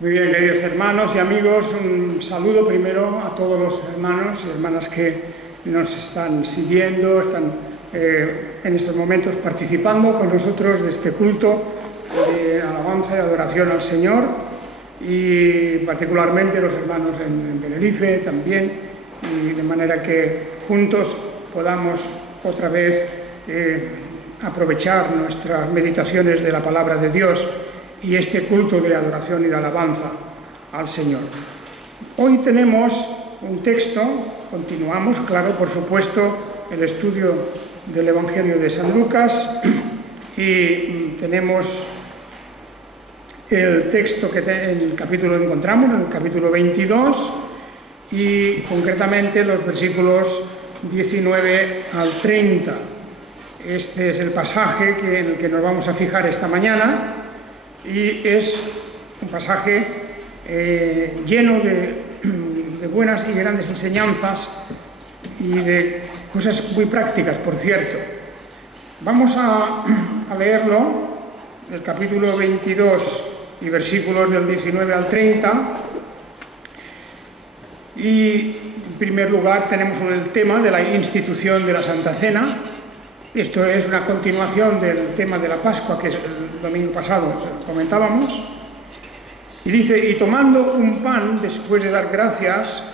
Muy bien, queridos hermanos y amigos, un saludo primero a todos los hermanos y hermanas que nos están siguiendo, están en estos momentos participando con nosotros de este culto de alabanza y adoración al Señor, y particularmente los hermanos en Tenerife también, y de manera que juntos podamos otra vez aprovechar nuestras meditaciones de la palabra de Dios y este culto de adoración y de alabanza al Señor. Hoy tenemos un texto, continuamos, claro, por supuesto, el estudio del Evangelio de San Lucas, y tenemos el texto que en el capítulo encontramos, en el capítulo 22, y concretamente los versículos 19 al 30. Este es el pasaje en el que nos vamos a fijar esta mañana, y es un pasaje lleno de buenas y grandes enseñanzas y de cosas muy prácticas, por cierto. Vamos a leerlo, el capítulo 22 y versículos del 19 al 30. Y en primer lugar tenemos el tema de la institución de la Santa Cena. Esto es una continuación del tema de la Pascua que el domingo pasado comentábamos. Y dice: y tomando un pan, después de dar gracias,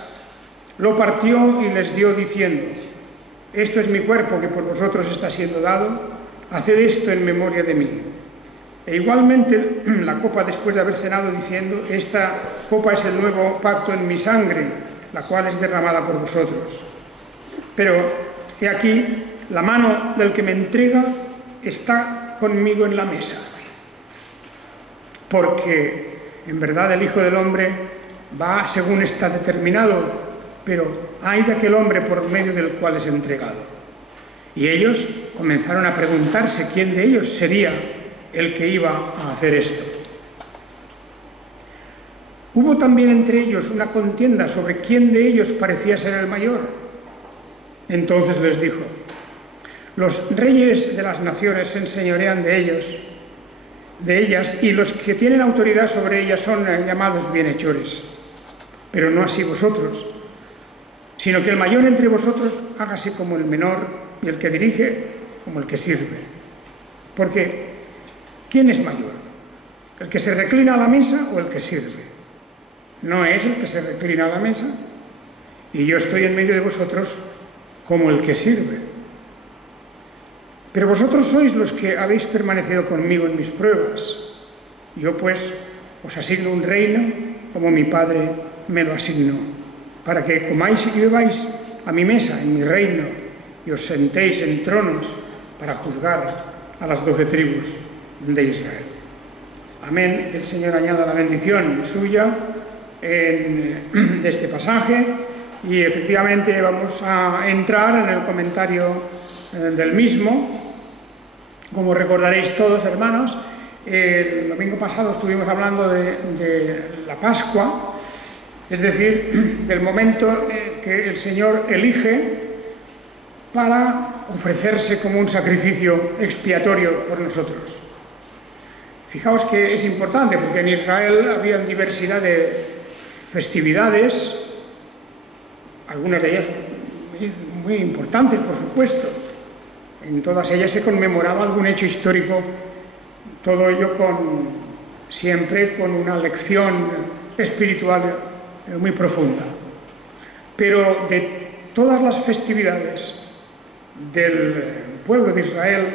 lo partió y les dio diciendo: esto es mi cuerpo que por vosotros está siendo dado, haced esto en memoria de mí. E igualmente la copa después de haber cenado, diciendo: esta copa es el nuevo pacto en mi sangre, la cual es derramada por vosotros. Pero he aquí, la mano del que me entrega está conmigo en la mesa. Porque en verdad el Hijo del Hombre va según está determinado, pero hay de aquel hombre por medio del cual es entregado. Y ellos comenzaron a preguntarse quién de ellos sería el que iba a hacer esto. Hubo también entre ellos una contienda sobre quién de ellos parecía ser el mayor. Entonces les dijo: los reyes de las naciones se enseñorean de ellas, y los que tienen autoridad sobre ellas son llamados bienhechores. Pero no así vosotros, sino que el mayor entre vosotros hágase como el menor, y el que dirige como el que sirve. Porque ¿quién es mayor? ¿El que se reclina a la mesa o el que sirve? ¿No es el que se reclina a la mesa? Y yo estoy en medio de vosotros como el que sirve. Pero vosotros sois los que habéis permanecido conmigo en mis pruebas. Yo pues os asigno un reino como mi Padre me lo asignó, para que comáis y bebáis a mi mesa en mi reino, y os sentéis en tronos para juzgar a las 12 tribus de Israel. Amén. Que el Señor añada la bendición suya de este pasaje, y efectivamente vamos a entrar en el comentario del mismo. Como recordaréis todos, hermanos, el domingo pasado estuvimos hablando de la Pascua, es decir, del momento que el Señor elige para ofrecerse como un sacrificio expiatorio por nosotros. Fijaos que es importante, porque en Israel había diversidad de festividades, algunas de ellas muy importantes, por supuesto. En todas ellas se conmemoraba algún hecho histórico, todo ello siempre con una lección espiritual muy profunda. Pero de todas las festividades del pueblo de Israel,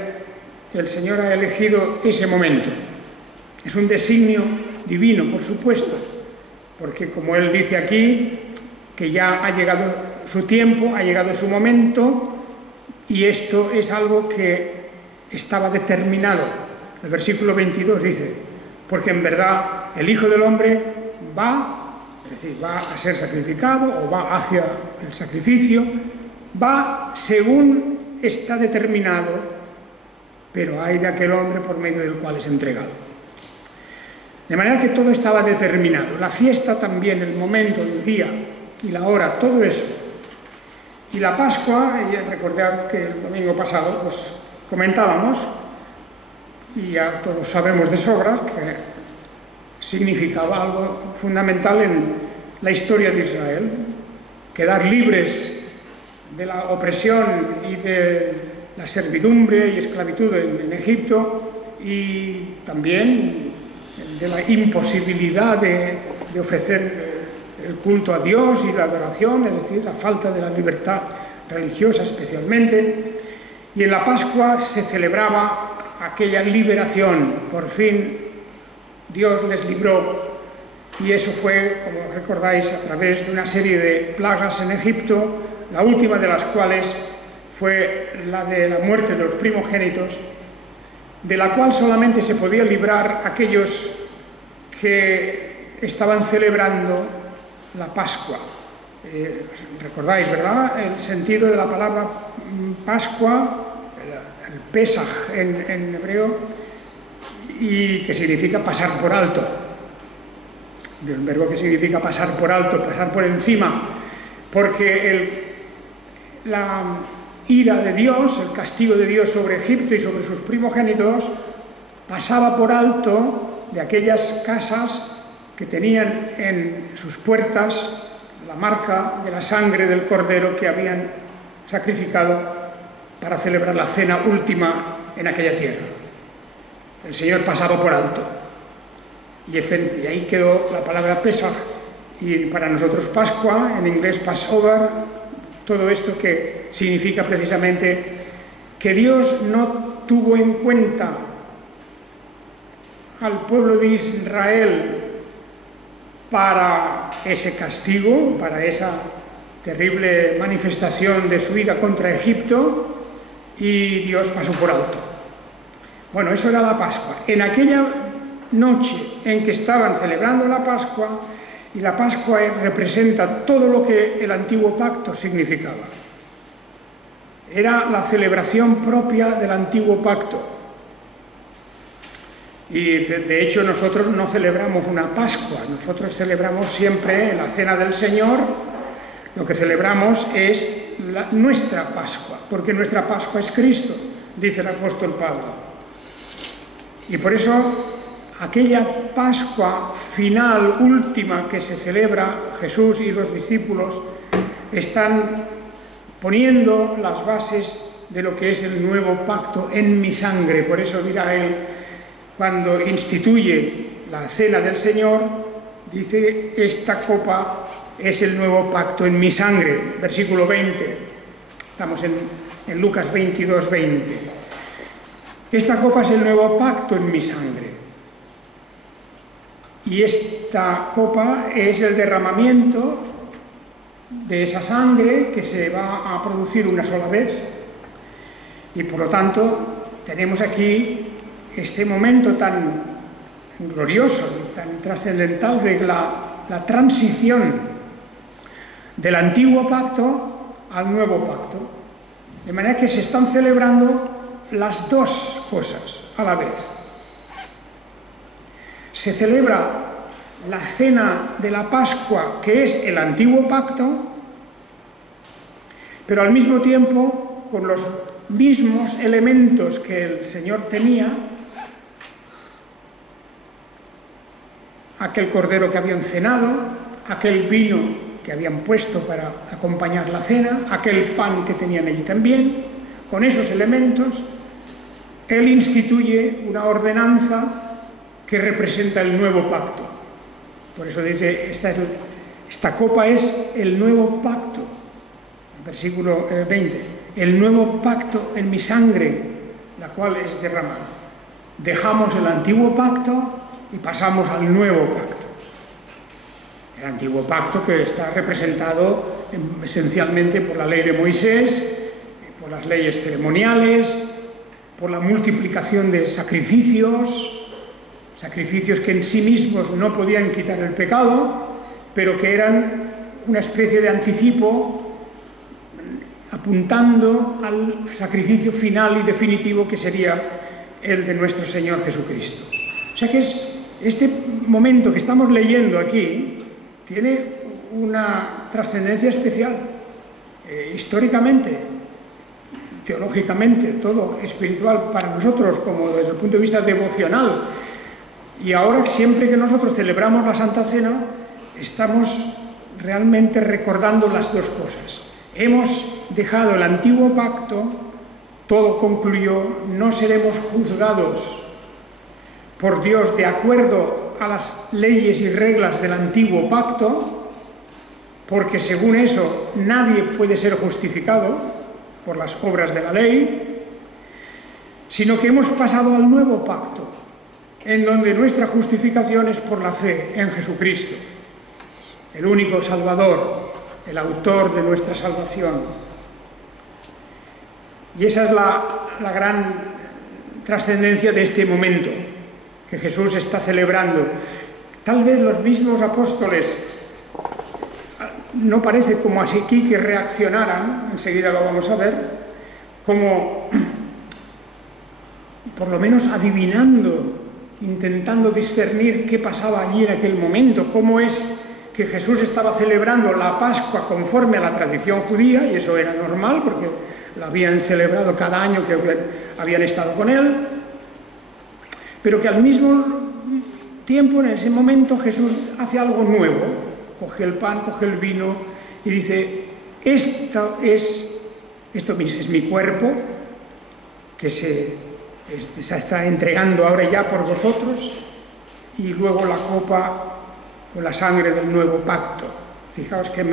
el Señor ha elegido ese momento. Es un designio divino, por supuesto, porque como Él dice aquí, que ya ha llegado su tiempo, ha llegado su momento, y esto es algo que estaba determinado. El versículo 22 dice: porque en verdad el Hijo del Hombre va a ser sacrificado, o va hacia el sacrificio, va según está determinado, pero hay de aquel hombre por medio del cual es entregado. De manera que todo estaba determinado. La fiesta también, el momento, el día y la hora, todo eso. Y la Pascua, recordad que el domingo pasado pues comentábamos, y ya todos sabemos de sobra, que significaba algo fundamental en la historia de Israel, quedar libres de la opresión y de la servidumbre y esclavitud en Egipto, y también de la imposibilidad de ofrecer el culto a Dios y la adoración, es decir, la falta de la libertad religiosa especialmente. Y en la Pascua se celebraba aquella liberación. Por fin Dios les libró, y eso fue, como recordáis, a través de una serie de plagas en Egipto, la última de las cuales fue la de la muerte de los primogénitos, de la cual solamente se podía librar aquellos que estaban celebrando la Pascua. Recordáis, ¿verdad?, el sentido de la palabra Pascua, el Pesaj en hebreo, y que significa pasar por alto, de un verbo que significa pasar por alto, pasar por encima, porque la ira de Dios, el castigo de Dios sobre Egipto y sobre sus primogénitos, pasaba por alto de aquellas casas que tenían en sus puertas la marca de la sangre del cordero que habían sacrificado para celebrar la cena última en aquella tierra. El Señor pasaba por alto, y ahí quedó la palabra Pesaj, y para nosotros Pascua, en inglés Passover, todo esto que significa precisamente que Dios no tuvo en cuenta al pueblo de Israel para ese castigo, para esa terrible manifestación de su ira contra Egipto, y Dios pasó por alto. Bueno, eso era la Pascua. En aquella noche en que estaban celebrando la Pascua, y la Pascua representa todo lo que el antiguo pacto significaba. Era la celebración propia del antiguo pacto. Y de hecho nosotros no celebramos una Pascua, nosotros celebramos siempre la Cena del Señor. Lo que celebramos es nuestra Pascua, porque nuestra Pascua es Cristo, dice el apóstol Pablo. Y por eso aquella Pascua final, última, que se celebra, Jesús y los discípulos están poniendo las bases de lo que es el nuevo pacto en mi sangre. Por eso dirá él, cuando instituye la cena del Señor, dice: esta copa es el nuevo pacto en mi sangre. Versículo 20. Estamos en Lucas 22, 20. Esta copa es el nuevo pacto en mi sangre. Y esta copa es el derramamiento de esa sangre que se va a producir una sola vez. Y por lo tanto tenemos aquí este momento tan glorioso, tan trascendental de la transición del antiguo pacto al nuevo pacto. De manera que se están celebrando las dos cosas a la vez. Se celebra la cena de la Pascua, que es el antiguo pacto, pero al mismo tiempo con los mismos elementos que el Señor tenía: aquel cordero que habían cenado, aquel vino que habían puesto para acompañar la cena, aquel pan que tenían allí también. Con esos elementos, Él instituye una ordenanza que representa el nuevo pacto. Por eso dice, esta copa es el nuevo pacto. Versículo 20. El nuevo pacto en mi sangre, la cual es derramada. Dejamos el antiguo pacto y pasamos al nuevo pacto. El antiguo pacto, que está representado esencialmente por la ley de Moisés, por las leyes ceremoniales, por la multiplicación de sacrificios que en sí mismos no podían quitar el pecado, pero que eran una especie de anticipo apuntando al sacrificio final y definitivo, que sería el de nuestro Señor Jesucristo. O sea que este momento que estamos leyendo aquí tiene una trascendencia especial, históricamente, teológicamente, todo espiritual para nosotros, como desde el punto de vista devocional. Y ahora, siempre que nosotros celebramos la Santa Cena, estamos realmente recordando las dos cosas. Hemos dejado el antiguo pacto, todo concluyó, no seremos juzgados por Dios de acuerdo a las leyes y reglas del antiguo pacto, porque según eso nadie puede ser justificado por las obras de la ley, sino que hemos pasado al nuevo pacto, en donde nuestra justificación es por la fe en Jesucristo, el único Salvador, el autor de nuestra salvación. Y esa es la gran trascendencia de este momento que Jesús está celebrando. Tal vez los mismos apóstoles no parece como así que reaccionaran, enseguida lo vamos a ver, como por lo menos adivinando, intentando discernir qué pasaba allí en aquel momento, cómo es que Jesús estaba celebrando la Pascua conforme a la tradición judía, y eso era normal porque la habían celebrado cada año que habían estado con él, pero que al mismo tiempo, en ese momento, Jesús hace algo nuevo, coge el pan, coge el vino y dice: esto es mi cuerpo que se está entregando ahora ya por vosotros, y luego la copa con la sangre del nuevo pacto. Fijaos que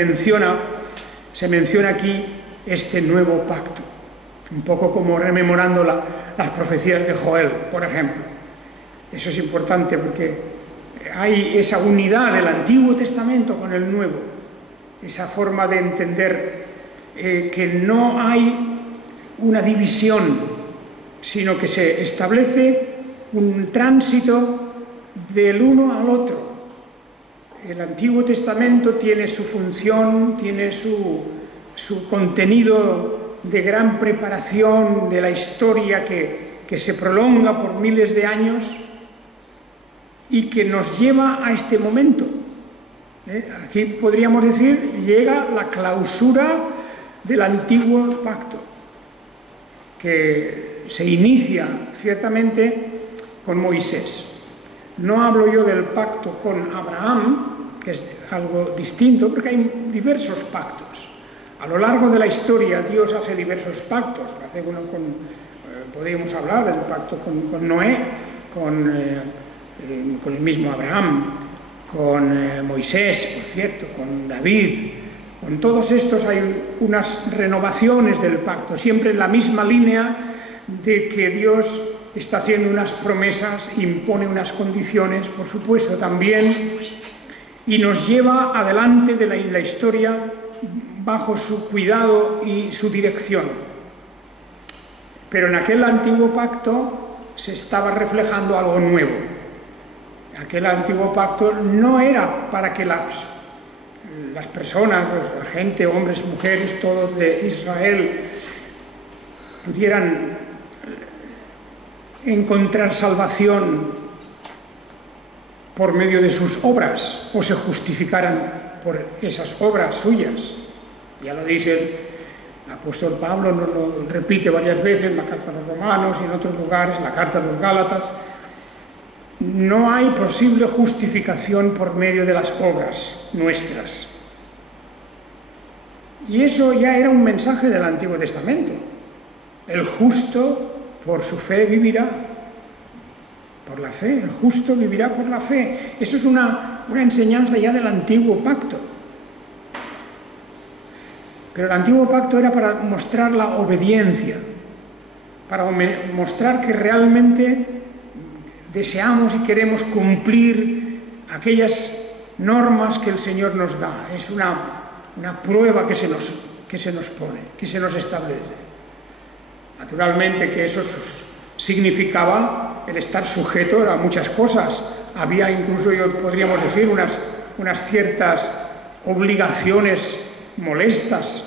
se menciona aquí este nuevo pacto, un poco como rememorando las profecías de Joel, por ejemplo. Eso es importante porque hay esa unidad del Antiguo Testamento con el Nuevo, esa forma de entender que no hay una división, sino que se establece un tránsito del uno al otro. El Antiguo Testamento tiene su función, tiene su contenido de gran preparación de la historia que se prolonga por miles de años y que nos lleva a este momento. Aquí podríamos decir, llega la clausura del antiguo pacto, que se inicia ciertamente con Moisés. No hablo yo del pacto con Abraham, que es algo distinto, porque hay diversos pactos. A lo largo de la historia Dios hace diversos pactos. Hace uno podríamos hablar del pacto con Noé, con el mismo Abraham, con Moisés, por cierto, con David. Con todos estos hay unas renovaciones del pacto, siempre en la misma línea de que Dios está haciendo unas promesas, impone unas condiciones, por supuesto, también, y nos lleva adelante de la historia bajo su cuidado y su dirección. Pero en aquel antiguo pacto se estaba reflejando algo nuevo. Aquel antiguo pacto no era para que las personas, la gente, hombres, mujeres, todos de Israel, pudieran encontrar salvación por medio de sus obras o se justificaran por esas obras suyas. Ya lo dice el apóstol Pablo, nos lo repite varias veces en la carta a los Romanos y en otros lugares, en la carta a los Gálatas. No hay posible justificación por medio de las obras nuestras. Y eso ya era un mensaje del Antiguo Testamento. El justo por su fe vivirá, por la fe, el justo vivirá por la fe. Eso es una enseñanza ya del Antiguo Pacto. Pero el Antiguo Pacto era para mostrar la obediencia, para mostrar que realmente deseamos y queremos cumplir aquellas normas que el Señor nos da. Es una prueba que se nos pone, que se nos establece. Naturalmente que eso significaba el estar sujeto a muchas cosas. Había incluso, podríamos decir, unas ciertas obligaciones molestas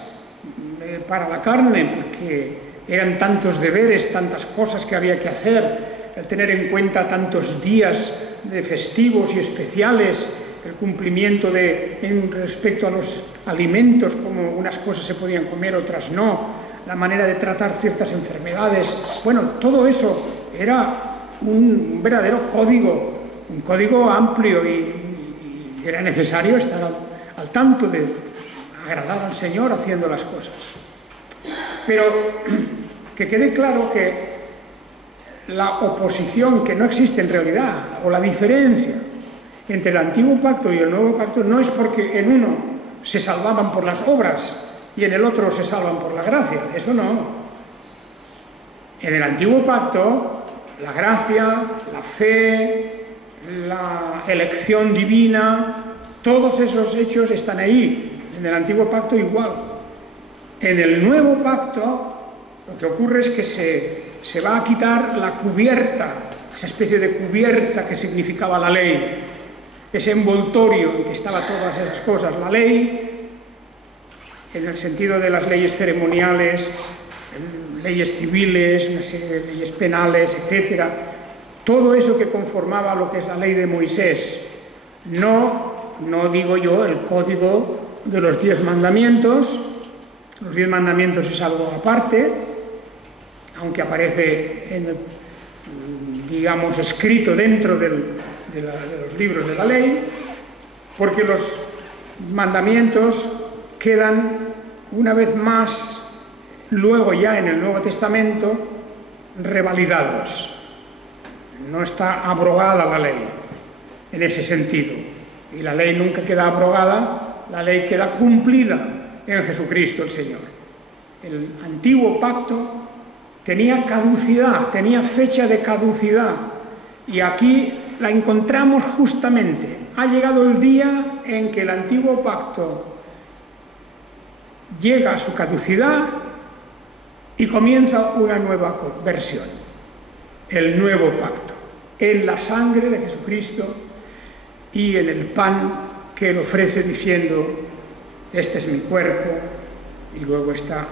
para la carne, porque eran tantos deberes, tantas cosas que había que hacer, el tener en cuenta tantos días de festivos y especiales, el cumplimiento en respecto a los alimentos, como unas cosas se podían comer, otras no, la manera de tratar ciertas enfermedades. Bueno, todo eso era un verdadero código un código amplio y era necesario estar al tanto de agradar al Señor haciendo las cosas. Pero que quede claro que la oposición que no existe en realidad, o la diferencia entre el antiguo pacto y el nuevo pacto, no es porque en uno se salvaban por las obras y en el otro se salvan por la gracia. Eso no. En el antiguo pacto, la gracia, la fe, la elección divina, todos esos hechos están ahí. En el antiguo pacto igual. En el nuevo pacto, lo que ocurre es que se va a quitar la cubierta, esa especie de cubierta que significaba la ley, ese envoltorio en que estaban todas esas cosas. La ley, en el sentido de las leyes ceremoniales, leyes civiles, una serie de leyes penales, etc. Todo eso que conformaba lo que es la ley de Moisés. No digo yo el código de los 10 mandamientos. Los 10 mandamientos es algo aparte, aunque aparece, digamos, escrito dentro de los libros de la ley, porque los mandamientos quedan una vez más, luego ya en el Nuevo Testamento, revalidados. No está abrogada la ley en ese sentido. Y la ley nunca queda abrogada, la ley queda cumplida en Jesucristo el Señor. El antiguo pacto tenía caducidad, tenía fecha de caducidad, y aquí la encontramos justamente. Ha llegado el día en que el antiguo pacto llega a su caducidad y comienza una nueva versión, el nuevo pacto, en la sangre de Jesucristo y en el pan que Él ofrece diciendo: este es mi cuerpo, y luego esta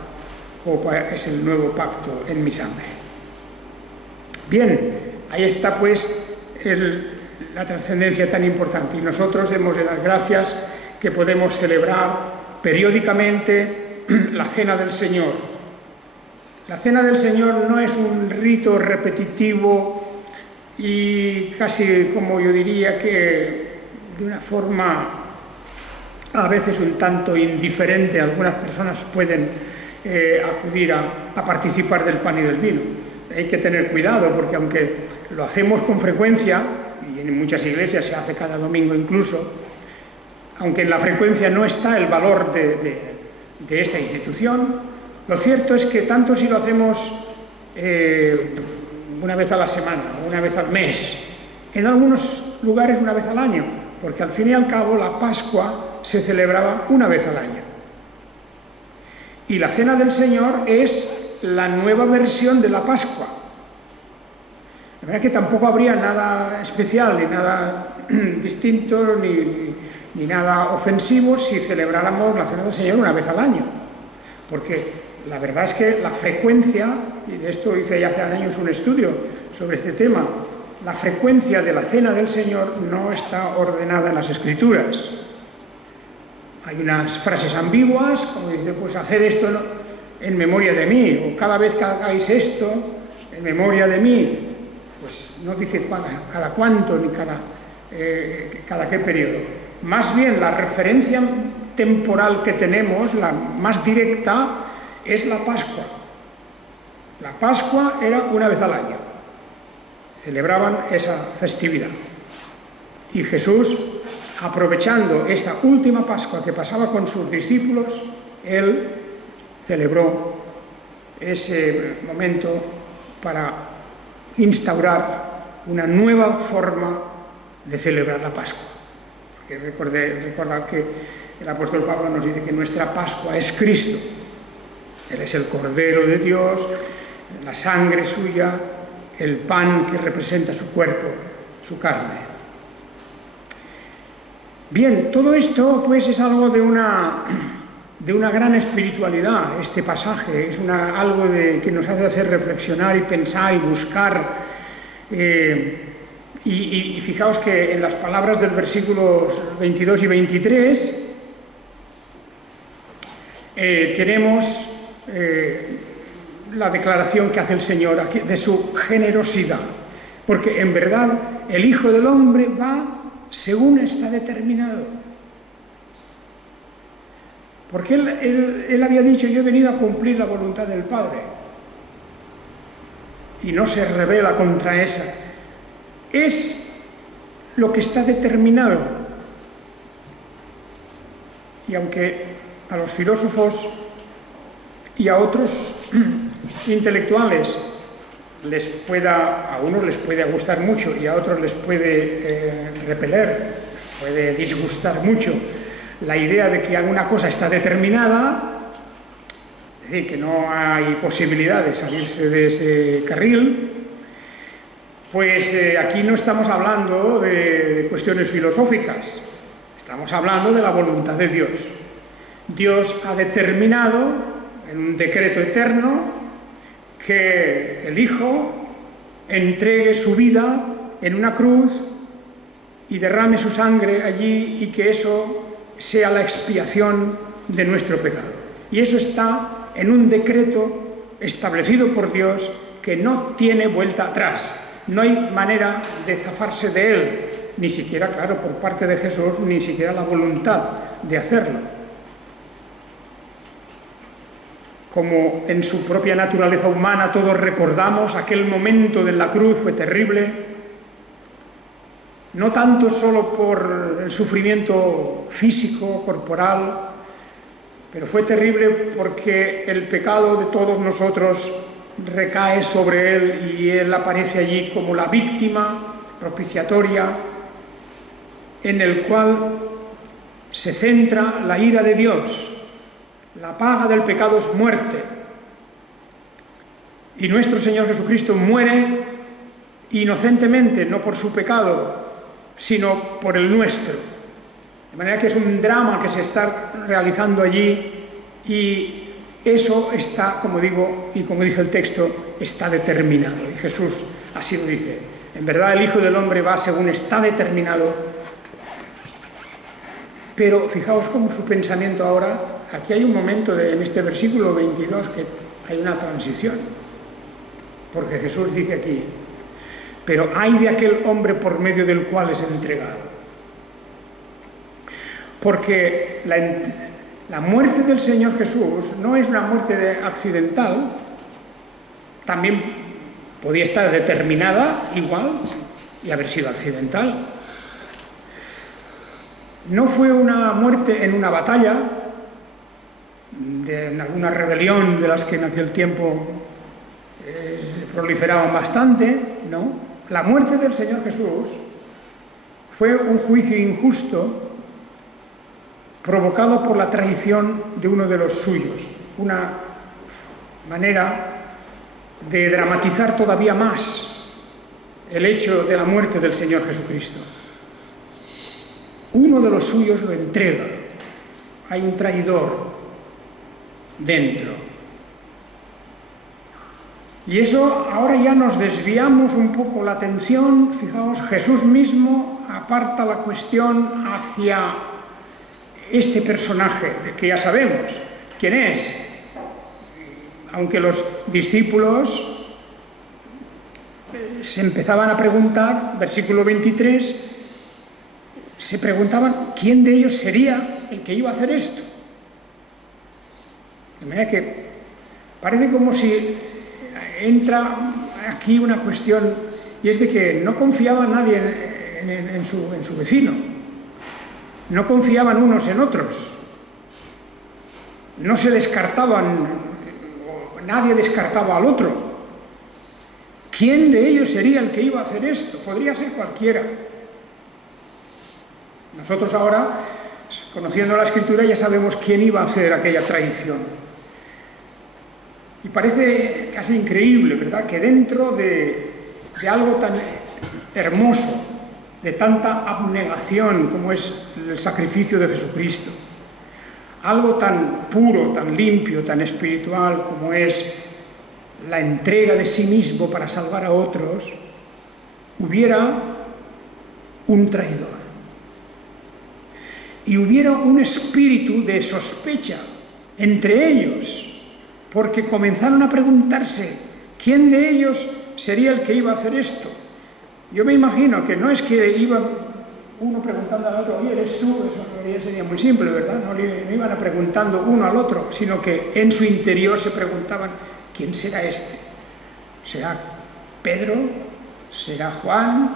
copa es el nuevo pacto en mi sangre. Bien, ahí está pues la trascendencia tan importante, y nosotros hemos de dar gracias que podemos celebrar periódicamente la Cena del Señor. La Cena del Señor no es un rito repetitivo y casi, como yo diría, que de una forma a veces un tanto indiferente. Algunas personas pueden acudir a participar del pan y del vino. Hay que tener cuidado, porque aunque lo hacemos con frecuencia, y en muchas iglesias se hace cada domingo incluso, aunque en la frecuencia no está el valor de esta institución, lo cierto es que tanto si lo hacemos una vez a la semana, una vez al mes, en algunos lugares una vez al año, porque al fin y al cabo la Pascua se celebraba una vez al año. Y la Cena del Señor es la nueva versión de la Pascua. La verdad es que tampoco habría nada especial, ni nada distinto, ni nada ofensivo si celebráramos la Cena del Señor una vez al año. Porque la verdad es que la frecuencia, y de esto hice ya hace años un estudio sobre este tema, la frecuencia de la Cena del Señor no está ordenada en las Escrituras. Hay unas frases ambiguas, como dice, pues haced esto en memoria de mí, o cada vez que hagáis esto en memoria de mí. Pues no dice cada cuánto ni cada qué periodo. Más bien la referencia temporal que tenemos, la más directa, es la Pascua. La Pascua era una vez al año. Celebraban esa festividad. Y Jesús, aprovechando esta última Pascua que pasaba con sus discípulos, Él celebró ese momento para instaurar una nueva forma de celebrar la Pascua. Porque recordad que el apóstol Pablo nos dice que nuestra Pascua es Cristo. Él es el Cordero de Dios, la sangre suya, el pan que representa su cuerpo, su carne. Bien, todo esto pues es algo de una gran espiritualidad, este pasaje. Es algo que nos hacer reflexionar y pensar y buscar. Y fijaos que en las palabras del versículos 22 y 23 tenemos la declaración que hace el Señor aquí de su generosidad, porque en verdad el Hijo del Hombre va según está determinado. Porque él había dicho: yo he venido a cumplir la voluntad del Padre. Y no se rebela contra esa. Es lo que está determinado. Y aunque a los filósofos y a otros intelectuales a unos les puede gustar mucho y a otros les puede repeler, puede disgustar mucho la idea de que alguna cosa está determinada, es decir, que no hay posibilidad de salirse de ese carril, pues aquí no estamos hablando de cuestiones filosóficas, estamos hablando de la voluntad de Dios. Dios ha determinado en un decreto eterno que el Hijo entregue su vida en una cruz y derrame su sangre allí, y que eso sea la expiación de nuestro pecado. Y eso está en un decreto establecido por Dios que no tiene vuelta atrás. No hay manera de zafarse de él, ni siquiera, claro, por parte de Jesús, ni siquiera la voluntad de hacerlo. Como en su propia naturaleza humana todos recordamos, aquel momento de la cruz fue terrible, no tanto solo por el sufrimiento físico, corporal, pero fue terrible porque el pecado de todos nosotros recae sobre él y él aparece allí como la víctima propiciatoria en el cual se centra la ira de Dios. La paga del pecado es muerte. Y nuestro Señor Jesucristo muere inocentemente, no por su pecado, sino por el nuestro. De manera que es un drama que se está realizando allí, y eso está, como digo, y como dice el texto, está determinado. Y Jesús así lo dice. En verdad el Hijo del Hombre va según está determinado. Pero fijaos cómo su pensamiento ahora, aquí hay un momento en este versículo 22 que hay una transición, porque Jesús dice aquí: pero ay de aquel hombre por medio del cual es entregado. Porque la muerte del Señor Jesús no es una muerte accidental, también podía estar determinada igual y haber sido accidental. No fue una muerte en una batalla, en alguna rebelión de las que en aquel tiempo proliferaban bastante, no. La muerte del Señor Jesús fue un juicio injusto provocado por la traición de uno de los suyos, una manera de dramatizar todavía más el hecho de la muerte del Señor Jesucristo. Uno de los suyos lo entrega, hay un traidor dentro. Y eso, ahora ya nos desviamos un poco la atención, fijaos, Jesús mismo aparta la cuestión hacia este personaje, que ya sabemos quién es, aunque los discípulos se empezaban a preguntar, versículo 23, se preguntaban quién de ellos sería el que iba a hacer esto. De manera que parece como si entra aquí una cuestión, y es de que no confiaba nadie en su vecino, no confiaban unos en otros, no se descartaban, nadie descartaba al otro. ¿Quién de ellos sería el que iba a hacer esto? Podría ser cualquiera. Nosotros ahora, conociendo la Escritura, ya sabemos quién iba a hacer aquella traición. Y parece casi increíble, ¿verdad?, que dentro de algo tan hermoso, de tanta abnegación como es el sacrificio de Jesucristo, algo tan puro, tan limpio, tan espiritual como es la entrega de sí mismo para salvar a otros, hubiera un traidor. Y hubiera un espíritu de sospecha entre ellos, porque comenzaron a preguntarse quién de ellos sería el que iba a hacer esto. Yo me imagino que no es que iba uno preguntando al otro, oye, ¿eres tú? Eso sería muy simple, ¿verdad? No iban a preguntando uno al otro, sino que en su interior se preguntaban, ¿quién será este? ¿Será Pedro? ¿Será Juan?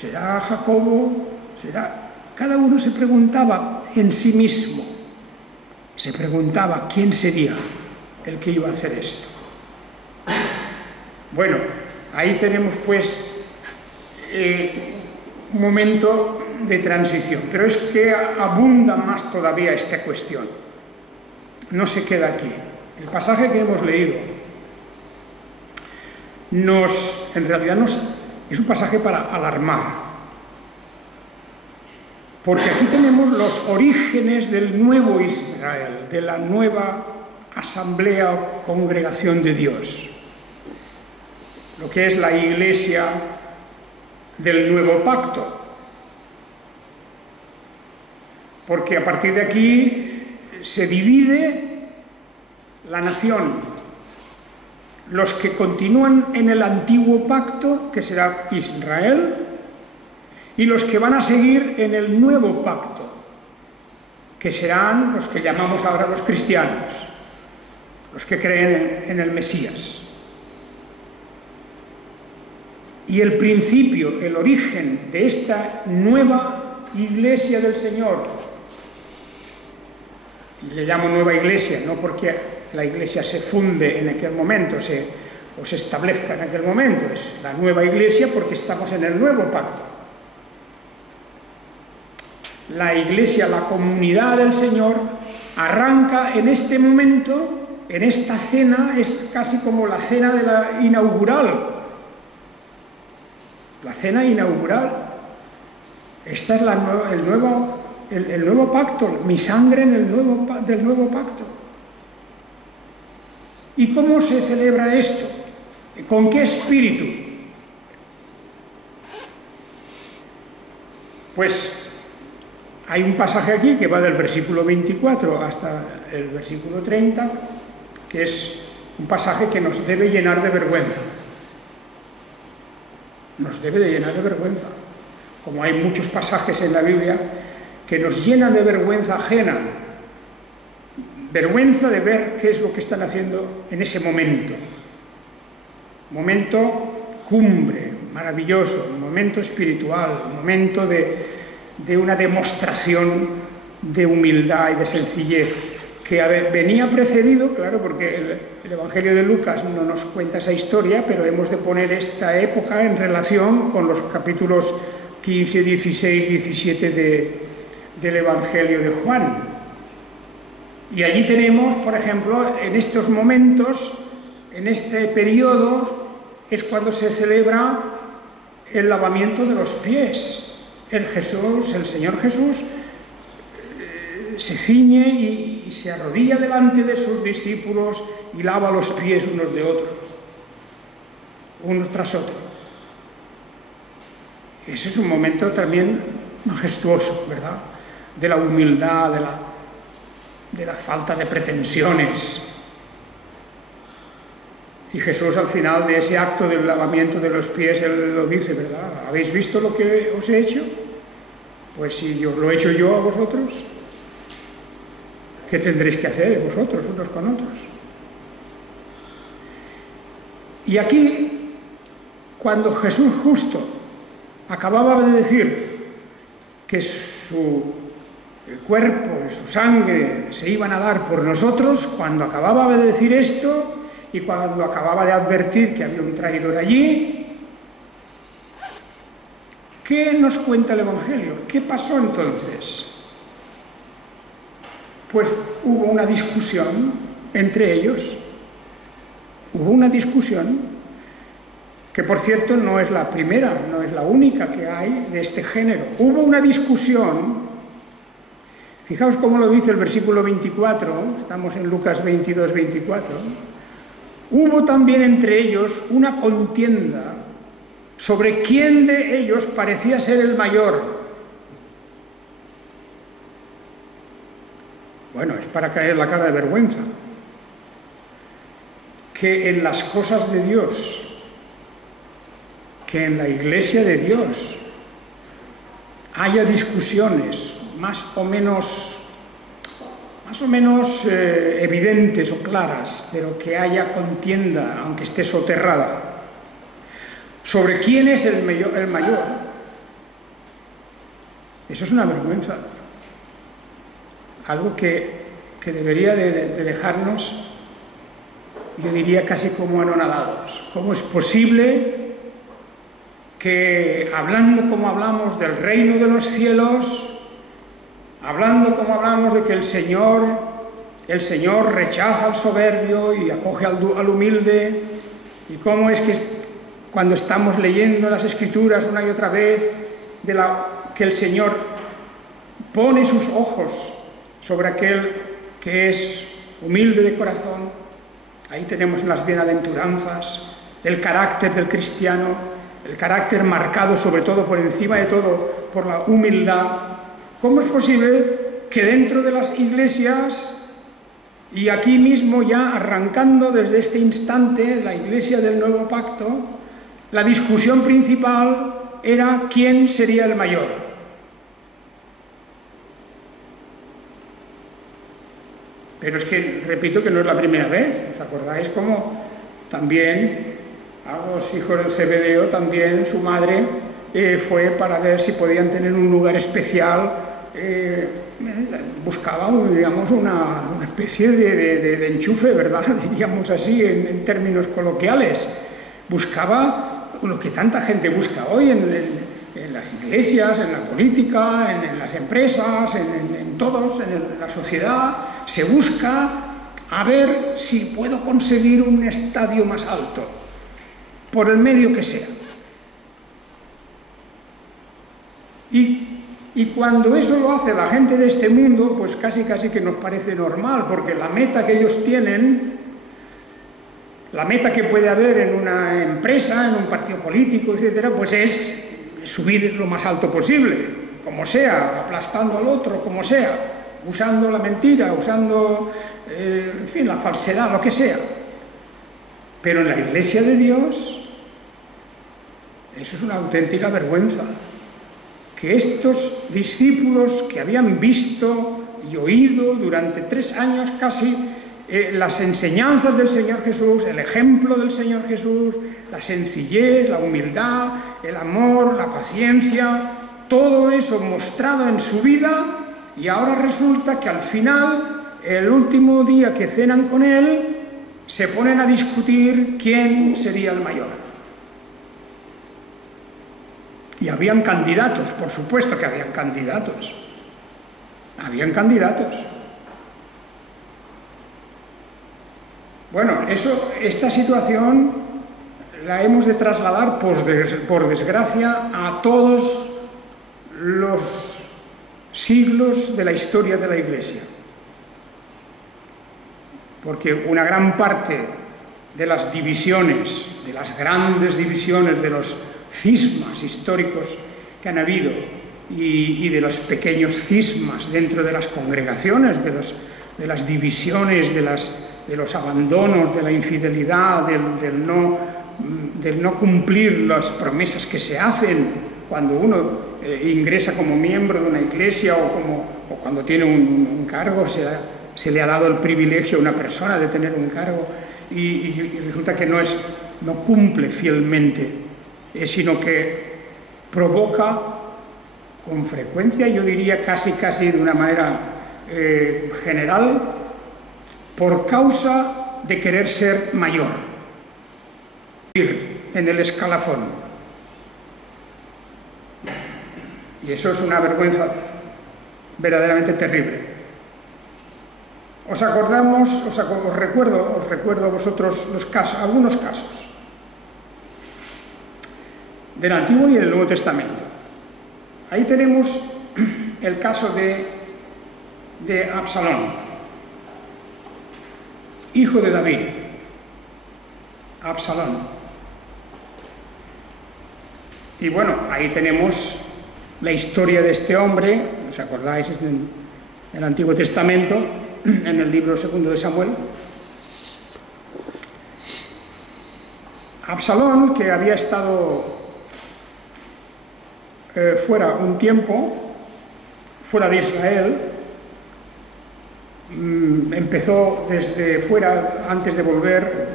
¿Será Jacobo? ¿Será...? Cada uno se preguntaba en sí mismo, se preguntaba quién sería el que iba a hacer esto. Bueno, ahí tenemos pues un momento de transición, pero es que abunda más todavía esta cuestión. No se queda aquí. El pasaje que hemos leído en realidad es un pasaje para alarmar, porque aquí tenemos los orígenes del nuevo Israel, de la nueva asamblea o congregación de Dios, lo que es la iglesia del nuevo pacto. Porque a partir de aquí se divide la nación. Los que continúan en el antiguo pacto, que será Israel, y los que van a seguir en el nuevo pacto, que serán los que llamamos ahora los cristianos, los que creen en el Mesías. Y el principio, el origen de esta nueva iglesia del Señor, y le llamo nueva iglesia, no porque la iglesia se funde en aquel momento, o se establezca en aquel momento, es la nueva iglesia porque estamos en el nuevo pacto. La iglesia, la comunidad del Señor, arranca en este momento, en esta cena, es casi como la cena de la inaugural. La cena inaugural. Esta es el nuevo pacto, mi sangre del nuevo pacto. ¿Y cómo se celebra esto? ¿Con qué espíritu? Pues hay un pasaje aquí que va del versículo 24 hasta el versículo 30, que es un pasaje que nos debe llenar de vergüenza. Nos debe de llenar de vergüenza. Como hay muchos pasajes en la Biblia que nos llenan de vergüenza ajena. Vergüenza de ver qué es lo que están haciendo en ese momento. Momento cumbre, maravilloso, momento espiritual, momento de una demostración de humildad y de sencillez, que venía precedido, claro, porque el Evangelio de Lucas no nos cuenta esa historia, pero hemos de poner esta época en relación con los capítulos 15, 16, 17 del Evangelio de Juan. Y allí tenemos, por ejemplo, en estos momentos, en este periodo, es cuando se celebra el lavamiento de los pies. El Señor Jesús, se ciñe y se arrodilla delante de sus discípulos y lava los pies unos de otros, uno tras otro. Ese es un momento también majestuoso, ¿verdad? De la humildad, de la falta de pretensiones. Y Jesús, al final de ese acto del lavamiento de los pies, Él lo dice, ¿verdad? ¿Habéis visto lo que os he hecho? Pues si yo lo he hecho yo a vosotros, ¿qué tendréis que hacer vosotros, unos con otros? Y aquí, cuando Jesús justo acababa de decir que su cuerpo y su sangre se iban a dar por nosotros, cuando acababa de decir esto, y cuando acababa de advertir que había un traidor allí, ¿qué nos cuenta el Evangelio? ¿Qué pasó entonces? Pues hubo una discusión entre ellos. Hubo una discusión que, por cierto, no es la primera, no es la única que hay de este género. Hubo una discusión, fijaos cómo lo dice el versículo 24, estamos en Lucas 22, 24, hubo también entre ellos una contienda sobre quién de ellos parecía ser el mayor. Bueno, es para caer la cara de vergüenza. Que en las cosas de Dios, que en la Iglesia de Dios haya discusiones más o menos evidentes o claras, pero que haya contienda, aunque esté soterrada, sobre quién es el mayor, eso es una vergüenza. Algo que debería de dejarnos, yo diría, casi como anonadados. ¿Cómo es posible que, hablando como hablamos del reino de los cielos, hablando como hablamos de que el Señor rechaza al soberbio y acoge al humilde, y cómo es que cuando estamos leyendo las Escrituras una y otra vez, que el Señor pone sus ojos sobre aquel que es humilde de corazón? Ahí tenemos las bienaventuranzas, el carácter del cristiano, el carácter marcado sobre todo, por encima de todo, por la humildad. ¿Cómo es posible que dentro de las iglesias, y aquí mismo ya arrancando desde este instante, la iglesia del Nuevo Pacto, la discusión principal era quién sería el mayor? Pero es que, repito, que no es la primera vez. ¿Os acordáis cómo también a los hijos del Zebedeo, también su madre fue para ver si podían tener un lugar especial? Buscaba, digamos, una especie de enchufe, ¿verdad? Diríamos así, en términos coloquiales. Buscaba lo que tanta gente busca hoy en las iglesias, en la política, en las empresas, en todos, en la sociedad. Se busca a ver si puedo conseguir un estadio más alto, por el medio que sea. Y cuando eso lo hace la gente de este mundo, pues casi que nos parece normal, porque la meta que ellos tienen, la meta que puede haber en una empresa, en un partido político, etcétera, pues es subir lo más alto posible, como sea, aplastando al otro, como sea, usando la mentira, usando, en fin, la falsedad, lo que sea. Pero en la Iglesia de Dios, eso es una auténtica vergüenza. Que estos discípulos que habían visto y oído durante 3 años casi las enseñanzas del Señor Jesús, el ejemplo del Señor Jesús, la sencillez, la humildad, el amor, la paciencia, todo eso mostrado en su vida, y ahora resulta que al final, el último día que cenan con Él, se ponen a discutir quién sería el mayor. Y habían candidatos, por supuesto que habían candidatos. Habían candidatos. Bueno, esta situación la hemos de trasladar, por desgracia, a todos los siglos de la historia de la Iglesia. Porque una gran parte de las divisiones, de las grandes divisiones, de los cismas históricos que han habido y de los pequeños cismas dentro de las congregaciones, de las divisiones, de los abandonos, de la infidelidad, del no cumplir las promesas que se hacen cuando uno ingresa como miembro de una iglesia o cuando tiene un cargo, se le ha dado el privilegio a una persona de tener un cargo y resulta que no cumple fielmente, sino que provoca con frecuencia, yo diría casi de una manera general, por causa de querer ser mayor, en el escalafón. Y eso es una vergüenza verdaderamente terrible. Os recuerdo a vosotros algunos casos del Antiguo y del Nuevo Testamento. Ahí tenemos el caso de Absalón, hijo de David. Absalón. Y bueno, ahí tenemos la historia de este hombre, ¿os acordáis? En el Antiguo Testamento, en el libro 2 de Samuel. Absalón, que había estado fuera un tiempo, fuera de Israel. Empezó desde fuera, antes de volver,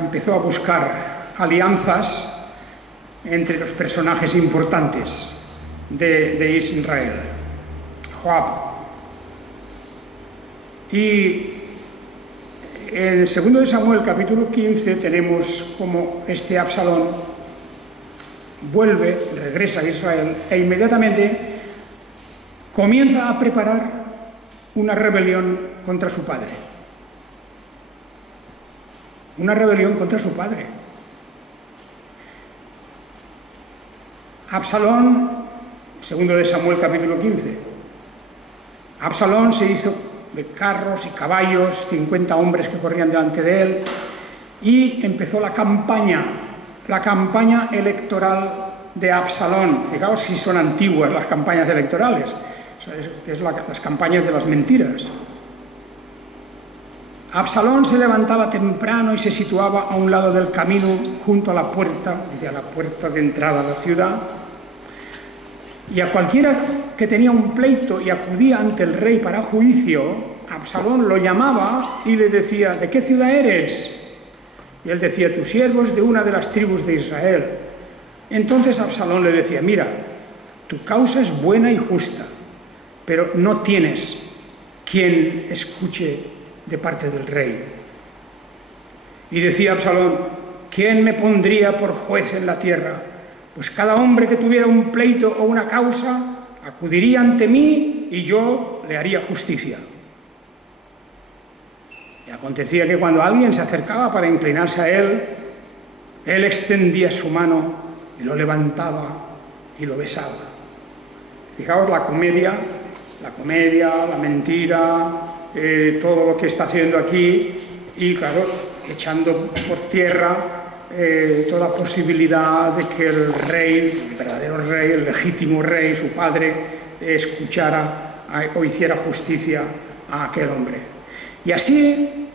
empezó a buscar alianzas entre los personajes importantes de Israel. Joab. Y en el 2 de Samuel, capítulo 15, tenemos como este Absalón regresa a Israel e inmediatamente comienza a preparar una rebelión contra su padre. Una rebelión contra su padre. Absalón, 2 de Samuel, capítulo 15. Absalón se hizo de carros y caballos, 50 hombres que corrían delante de él, y empezó la campaña electoral de Absalón. Fijaos si son antiguas las campañas electorales. Es las campañas de las mentiras. Absalón se levantaba temprano y se situaba a un lado del camino, junto a la puerta de entrada a la ciudad, y a cualquiera que tenía un pleito y acudía ante el rey para juicio, Absalón lo llamaba y le decía: ¿de qué ciudad eres? Y él decía: tu siervo es de una de las tribus de Israel. Entonces Absalón le decía: mira, tu causa es buena y justa, pero no tienes quien escuche de parte del rey. Y decía Absalón: ¿quién me pondría por juez en la tierra? Pues cada hombre que tuviera un pleito o una causa acudiría ante mí y yo le haría justicia. Y acontecía que cuando alguien se acercaba para inclinarse a él, él extendía su mano y lo levantaba y lo besaba. Fijaos la comedia, la mentira, todo lo que está haciendo aquí, y claro, echando por tierra toda posibilidad de que el rey, el verdadero rey, el legítimo rey, su padre, escuchara o hiciera justicia a aquel hombre. Y así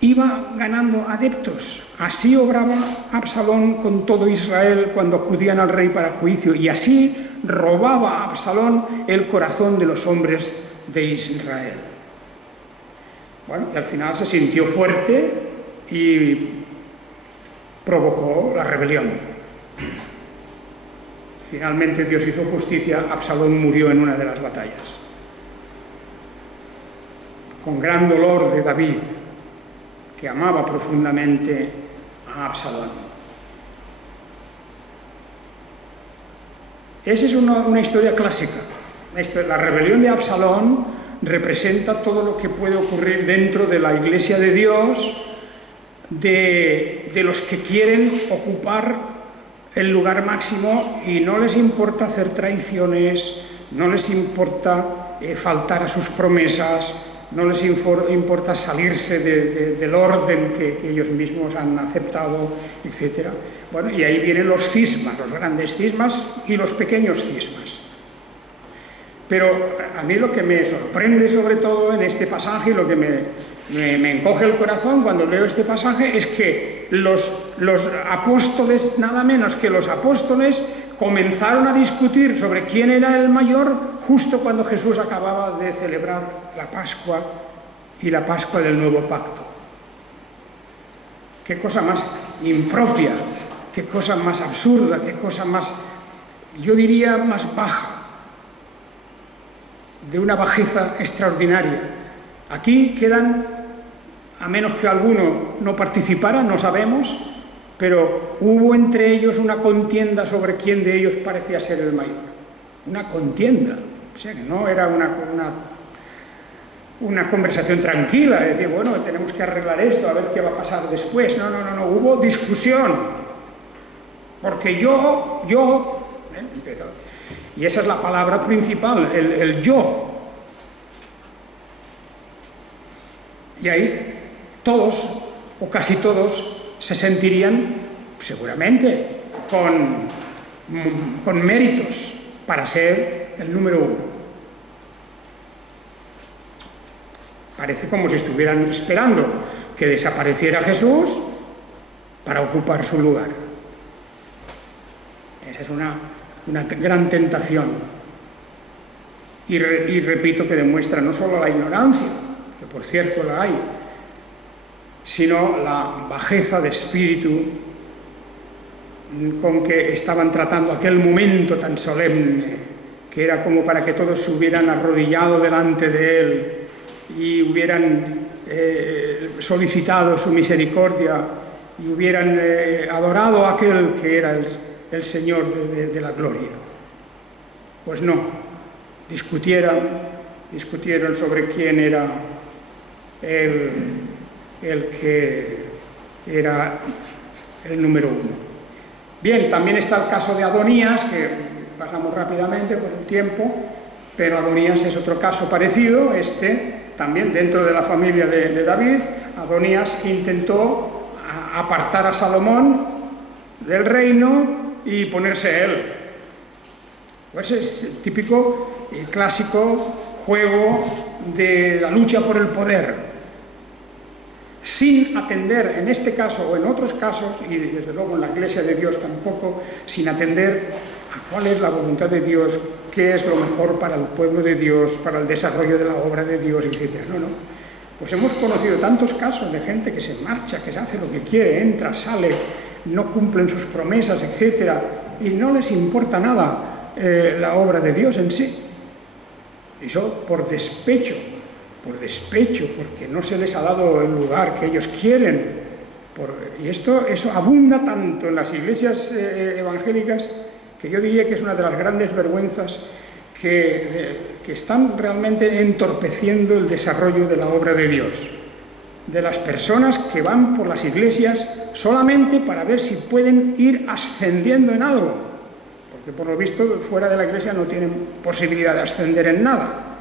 iba ganando adeptos. Así obraba Absalón con todo Israel cuando acudían al rey para juicio, y así robaba a Absalón el corazón de los hombres de Israel. Bueno, y al final se sintió fuerte y provocó la rebelión. Finalmente Dios hizo justicia, Absalón murió en una de las batallas. Con gran dolor de David, que amaba profundamente a Absalón. Esa es una historia clásica. La rebelión de Absalón representa todo lo que puede ocurrir dentro de la Iglesia de Dios, de los que quieren ocupar el lugar máximo y no les importa hacer traiciones, no les importa faltar a sus promesas, no les importa salirse del orden que ellos mismos han aceptado, etc. Bueno, y ahí vienen los cismas, los grandes cismas y los pequeños cismas. Pero a mí lo que me sorprende sobre todo en este pasaje, lo que me encoge el corazón cuando leo este pasaje, es que los apóstoles, nada menos que los apóstoles, comenzaron a discutir sobre quién era el mayor justo cuando Jesús acababa de celebrar la Pascua y la Pascua del Nuevo Pacto. Qué cosa más impropia, qué cosa más absurda, qué cosa más, yo diría, más baja, de una bajeza extraordinaria. Aquí quedan, a menos que alguno no participara, no sabemos, pero hubo entre ellos una contienda sobre quién de ellos parecía ser el mayor. Una contienda, o sea, que no era una conversación tranquila, de decir, bueno, tenemos que arreglar esto, a ver qué va a pasar después. No, hubo discusión, porque yo, empezó. Y esa es la palabra principal, el yo. Y ahí todos, o casi todos, se sentirían, seguramente, con méritos para ser el número uno. Parece como si estuvieran esperando que desapareciera Jesús para ocupar su lugar. Esa es una gran tentación. Y repito que demuestra no solo la ignorancia, que por cierto la hay, sino la bajeza de espíritu con que estaban tratando aquel momento tan solemne, que era como para que todos se hubieran arrodillado delante de él y hubieran solicitado su misericordia y hubieran adorado a aquel que era el Señor de la gloria. Pues no, discutieron sobre quién era el que era el número uno. Bien, también está el caso de Adonías, que pasamos rápidamente por el tiempo, pero Adonías es otro caso parecido, también dentro de la familia de David. Adonías intentó apartar a Salomón del reino y ponerse él. Pues es el típico y clásico juego de la lucha por el poder, sin atender, en este caso o en otros casos, y desde luego en la Iglesia de Dios tampoco, sin atender a cuál es la voluntad de Dios, qué es lo mejor para el pueblo de Dios, para el desarrollo de la obra de Dios, etc. No. Pues hemos conocido tantos casos de gente que se marcha, que se hace lo que quiere, entra, sale, no cumplen sus promesas, etc. Y no les importa nada la obra de Dios en sí. Eso por despecho, porque no se les ha dado el lugar que ellos quieren. Y eso abunda tanto en las iglesias evangélicas, que yo diría que es una de las grandes vergüenzas que están realmente entorpeciendo el desarrollo de la obra de Dios. De las personas que van por las iglesias solamente para ver si pueden ir ascendiendo en algo, porque por lo visto fuera de la iglesia no tienen posibilidad de ascender en nada.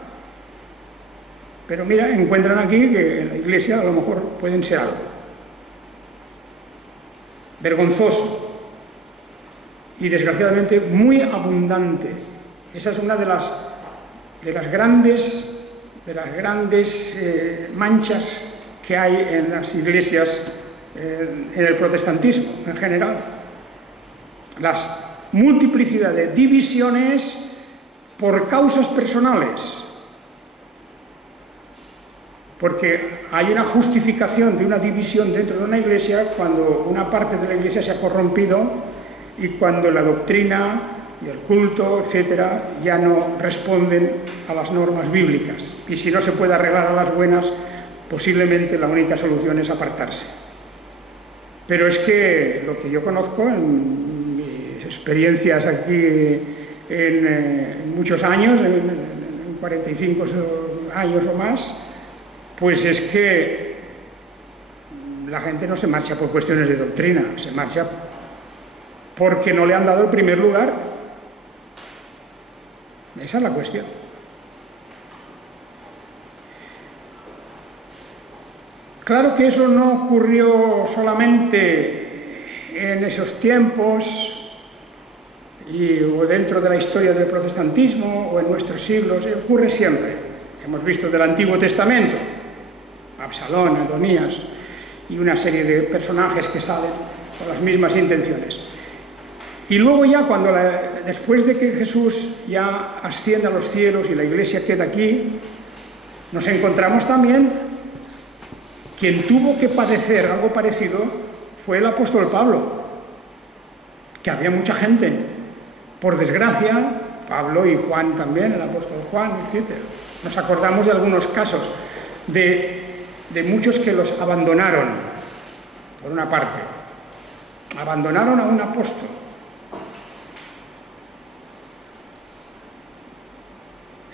Pero mira, encuentran aquí que en la iglesia a lo mejor pueden ser algo. Vergonzoso y desgraciadamente muy abundante. Esa es una de las grandes manchas que hay en las iglesias, en el protestantismo en general. La multiplicidad de divisiones por causas personales. Porque hay una justificación de una división dentro de una iglesia cuando una parte de la iglesia se ha corrompido y cuando la doctrina y el culto, etcétera, ya no responden a las normas bíblicas. Y si no se puede arreglar a las buenas, posiblemente la única solución es apartarse. Pero es que lo que yo conozco en mis experiencias aquí en muchos años, en 45 años o más, pues es que la gente no se marcha por cuestiones de doctrina, se marcha porque no le han dado el primer lugar. Esa es la cuestión. Claro que eso no ocurrió solamente en esos tiempos o dentro de la historia del protestantismo o en nuestros siglos, ocurre siempre. Hemos visto del Antiguo Testamento, Absalón, Adonías y una serie de personajes que salen con las mismas intenciones. Y luego ya después de que Jesús ya asciende a los cielos y la iglesia queda aquí, nos encontramos también quien tuvo que padecer algo parecido fue el apóstol Pablo, que había mucha gente, por desgracia, Pablo y Juan también, el apóstol Juan, etc. Nos acordamos de algunos casos de muchos que los abandonaron, por una parte, abandonaron a un apóstol.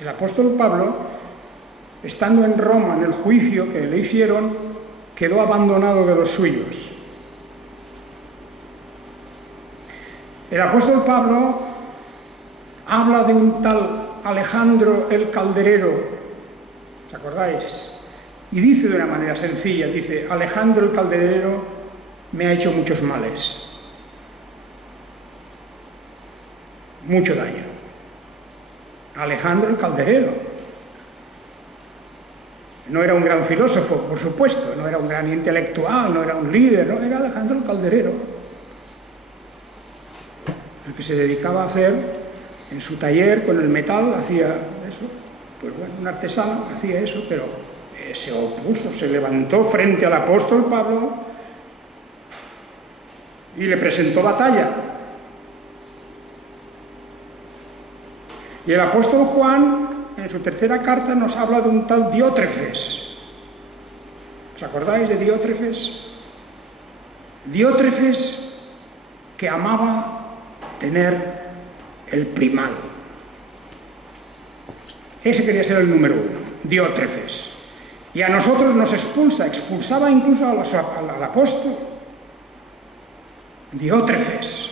El apóstol Pablo, estando en Roma en el juicio que le hicieron, quedó abandonado de los suyos. El apóstol Pablo habla de un tal Alejandro el Calderero, ¿os acordáis? Y dice de una manera sencilla, dice, Alejandro el Calderero me ha hecho muchos males, mucho daño. Alejandro el Calderero. No era un gran filósofo, por supuesto, no era un gran intelectual, no era un líder, no, era Alejandro el Calderero. el que se dedicaba a hacer en su taller con el metal, hacía eso. Pues bueno, un artesano hacía eso, pero se opuso, se levantó frente al apóstol Pablo y le presentó batalla. Y el apóstol Juan, en su tercera carta, nos habla de un tal Diótrefes. ¿Os acordáis de Diótrefes? Diótrefes que amaba tener el primado. Ese quería ser el número uno, Diótrefes. Y a nosotros nos expulsaba incluso al apóstol. Diótrefes,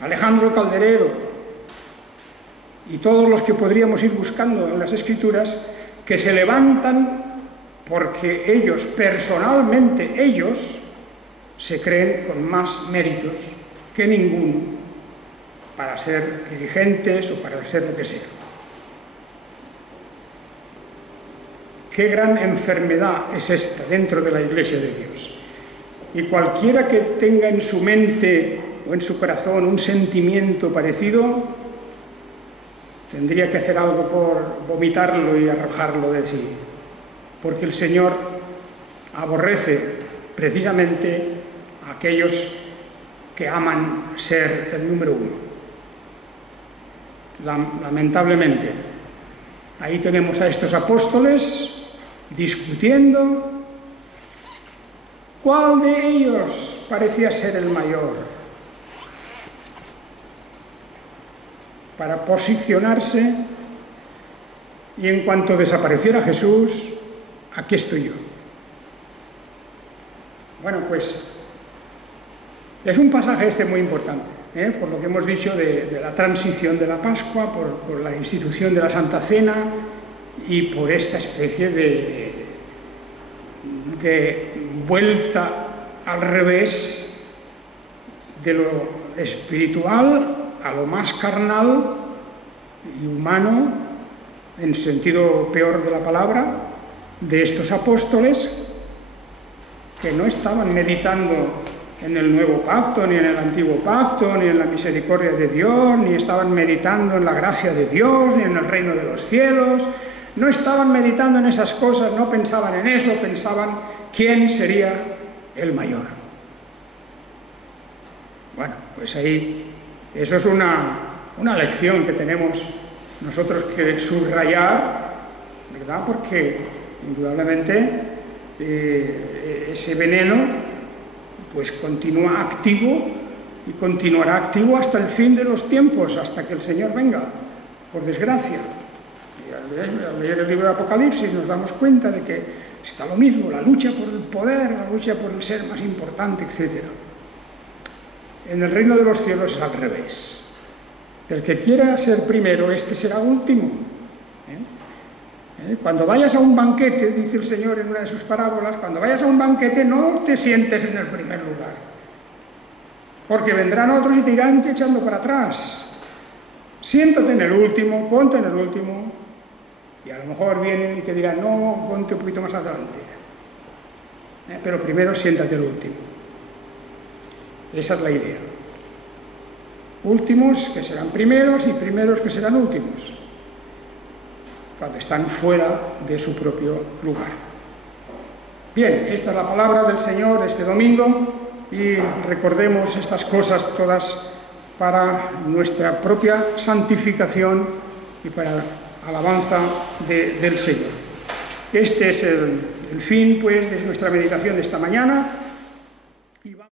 Alejandro Calderero y todos los que podríamos ir buscando en las Escrituras, que se levantan porque ellos, personalmente ellos, se creen con más méritos que ninguno para ser dirigentes o para ser lo que sea. Qué gran enfermedad es esta dentro de la Iglesia de Dios. Y cualquiera que tenga en su mente o en su corazón un sentimiento parecido, tendría que hacer algo por vomitarlo y arrojarlo de sí. Porque el Señor aborrece precisamente a aquellos que aman ser el número uno. Lamentablemente, ahí tenemos a estos apóstoles discutiendo cuál de ellos parecía ser el mayor, para posicionarse, y en cuanto desapareciera Jesús, aquí estoy yo. Bueno, pues es un pasaje este muy importante, por lo que hemos dicho de la transición de la Pascua, por la institución de la Santa Cena y por esta especie de vuelta al revés de lo espiritual a lo más carnal y humano, en sentido peor de la palabra, de estos apóstoles que no estaban meditando en el nuevo pacto, ni en el antiguo pacto, ni en la misericordia de Dios, ni estaban meditando en la gracia de Dios, ni en el reino de los cielos. No estaban meditando en esas cosas, no pensaban en eso, pensaban quién sería el mayor. Bueno, pues ahí, eso es una lección que tenemos nosotros que subrayar, ¿verdad? Porque indudablemente ese veneno pues continúa activo y continuará activo hasta el fin de los tiempos, hasta que el Señor venga, por desgracia. Y al leer el libro de Apocalipsis nos damos cuenta de que está lo mismo, la lucha por el poder, la lucha por el ser más importante, etc. En el reino de los cielos es al revés. El que quiera ser primero, este será último. Cuando vayas a un banquete, dice el Señor en una de sus parábolas, cuando vayas a un banquete no te sientes en el primer lugar, porque vendrán otros y te irán echando para atrás. Siéntate en el último, ponte en el último, y a lo mejor vienen y te dirán, no, ponte un poquito más adelante. Pero primero siéntate el último. Esa es la idea. Últimos que serán primeros y primeros que serán últimos, cuando están fuera de su propio lugar. Bien, esta es la palabra del Señor este domingo, y recordemos estas cosas todas para nuestra propia santificación y para alabanza del Señor. Este es el fin, pues, de nuestra meditación de esta mañana.